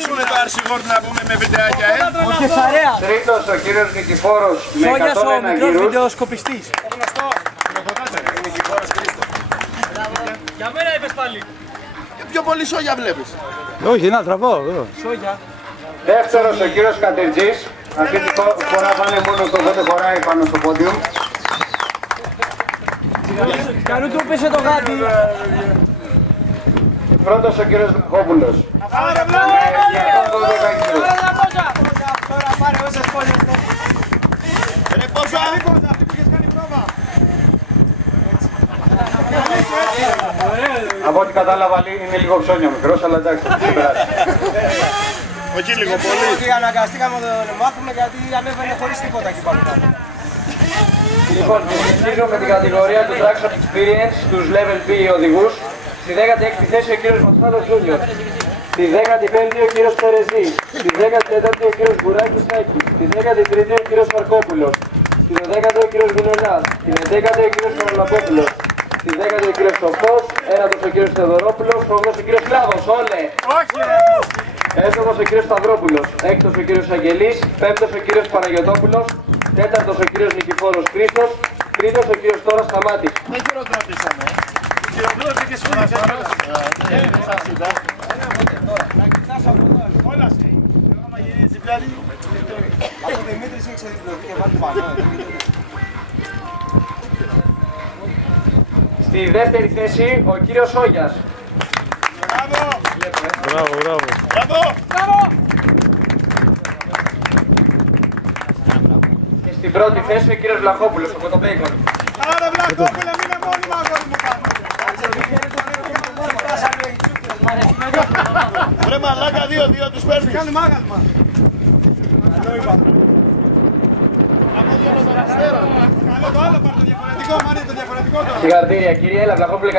Αφήσουμε το Αρσιγόρ να πούμε με βιντεάκια, Ο Κεσαρέας. Τρίτος ο κύριος Νικηφόρος με 101 Σόγιας ο μικρός γύρους. βιντεοσκοπιστής. Για μένα είπες πάλι. Πιο πολύ σόγια βλέπεις. Όχι, να τραβώ εδώ. Σόγια. Δεύτερος ο κύριος Κατερτζής. Αυτή τη φορά πάνε μόνο το πότε χωράει πάνω στο πόντιο. Κανού του πέσε το γάτι. Πρώτος ο κύριος Βλαχόπουλος. Άρα Με 112 γύρους. Τώρα πάρε όσες πόλεις. Ρε πόσα, αυτή που είχες κάνει πρόβα. Από ό,τι κατάλαβα είναι λίγο ψώνιο μικρός, αλλά εντάξει, θα περάσει. Όχι λίγο πολύ. Ότι αναγκαστήκαμε να το μάθουμε γιατί ανέβαινε χωρίς τίποτα εκεί πάνω. Λοιπόν, συνεχίζω με την κατηγορία του Traction Experience, τους Level B οδηγούς. Στη 16η θέση ο κύριος Μασχάλος Junior. Στη 15η ο κύριος Περεζή. Στη 14η ο κύριος Γκουράκης Σάκης. Στη 13η ο κύριος Μαρκόπουλος. Στη 12η ο κύριος Γουνελάς. Στην 11η ο κύριος Καρολαπόπουλος. Στη 10η ο κύριος Σοφός. 9ος ο κύριος Θεοδωρόπουλος. 8ος ο κύριος Κλάβος. Όλε! Έβδομος ο κύριος Σταυρόπουλος. 6ος ο κύριος Αγγελής. 5ος ο κύριος Παναγιωτόπουλος. 4ος ο κύριος Νικηφόρος Χρήστος. 3ος ο κύριος Τόρας Σταμάτης. Δεν χειροκρότησαμε. Χειροκρότησε σου να σε όλα σε. Άμα γίνει τσιπλάλι. Από ο Δημήτρης έχει ξεδίπλωθεί και βάλει πάνω. Στη δεύτερη θέση ο κύριος Σόγιας. Μπράβο. Μπράβο, μπράβο. Μπράβο. Και στην πρώτη θέση ο κύριος Βλαχόπουλος από το Μπέικον. Άρα Βλαχόπουλα, μείνε μόνιμα αγόρι μου πάνω. Βρε μαλάκα, δύο τους παίρνεις. Κάνουμε άγαλμα. Καλό το άλλο πάρ' το διαφορετικό, μ' αρέσει το διαφορετικό τώρα. Συγχαρητήρια κύριε, Βλαχόπουλε.